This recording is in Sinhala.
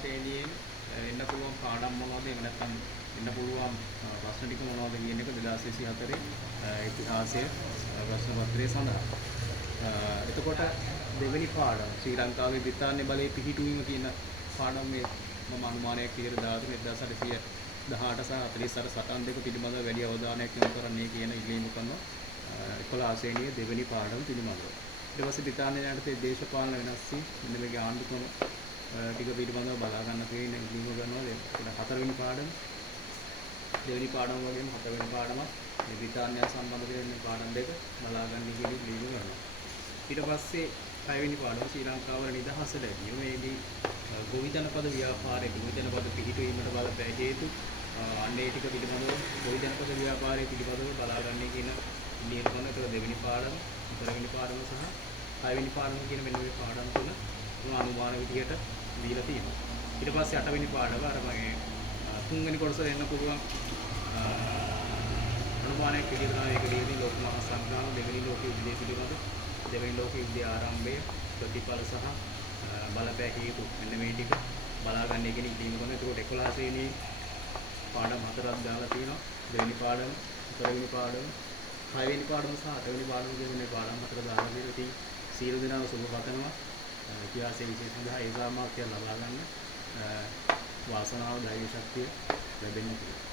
ශ්‍රේණියෙන් එන්න පුළුවන් පාඩම් මොනවද එහෙම නැත්නම් එන්න පුළුවන් ප්‍රශ්න ටික මොනවද කියන එක 2024 ඉතිහාසය ප්‍රශ්න පත්‍රයේ සඳහා. එතකොට දෙවෙනි පාඩම ශ්‍රී ලංකාවේ බ්‍රිතාන්‍ය බලයේ පිහිටුවීම කියන පාඩම මේ මම අනුමානයක් විදිහට දාගෙන 1818 සහ 48 සටන් දෙක පිළිබඳව වැඩි අවධානයක් යොමු කරන්නේ කියන ඉල්ලීම කරනවා 11 ශ්‍රේණියේ දෙවෙනි පාඩම පිළිබඳව. ඊට පස්සේ බ්‍රිතාන්‍ය යටතේ දේශපාලන වෙනස් වීම මෙන්න මේකේ ආණ්ඩුක්‍රම ටික පිළිබඳව බලා ගන්න තියෙන ඉල්ලීම කරනවා. ඒක හතරවෙනි පාඩම. දෙවෙනි පාඩම වගේම හතරවෙනි පාඩමත් මේ බ්‍රිතාන්‍ය සම්බන්ධ වෙන පාඩම් දෙක බලා ගන්න කියන ඉල්ලීම කරනවා. ඊට පස්සේ පළවෙනි පාඩම ශ්‍රී ලංකාව වල නිදහස ලැබීම. මේදී ගොවි ජනපද ව්‍යාපාරයේ ගොවි ජනපද පිහිටුවීමට බලපෑ හේතු අන්නේ ටික පිළිබඳව ගොවි ජනපද ව්‍යාපාරයේ පිළිබඳව බලා ගන්න කියන ඉල්ලීම කරන එක දෙවෙනි පාඩම, හතරවෙනි පාඩම සහ පළවෙනි පාඩම කියන මෙන්න මේ පාඩම් තුන අනුමාන විදියට දීලා තියෙනවා. ඊට පස්සේ අටවෙනි පාඩම අර මගේ තුන්වෙනි කොටස එන්න පුළුවන් අනුමානයක් විදියට තමයි ඒක දීදී ලෝක මහා සංග්‍රාම දෙවෙනි ලෝක යුද්ධය පිළිබඳ දෙවෙනි ලෝක යුද්ධයේ ආරම්භය ප්‍රතිඵල සහ බලපෑ හේතු මෙන්න මේ ටික බලාගන්න කියන ඉල්ලීම කරනවා. ඒකට 11 ශ්‍රේණියේ පාඩම් හතරක් දාලා තියෙනවා. දෙවෙනි පාඩම, හතරවෙනි පාඩම, හයවෙනි පාඩම සහ අටවෙනි පාඩම කියන මේ පාඩම් හතර දාලා තියෙනවා. ඉතින් සියලු දෙනාම සුබ පතනවා. ඉතිහාසයේ විශේෂ සඳහා ඒ සාමාක්‍ය ලබා ගන්න වාසනාව ධෛර්ය ශක්තිය ලැබෙන්න පුළුවන්.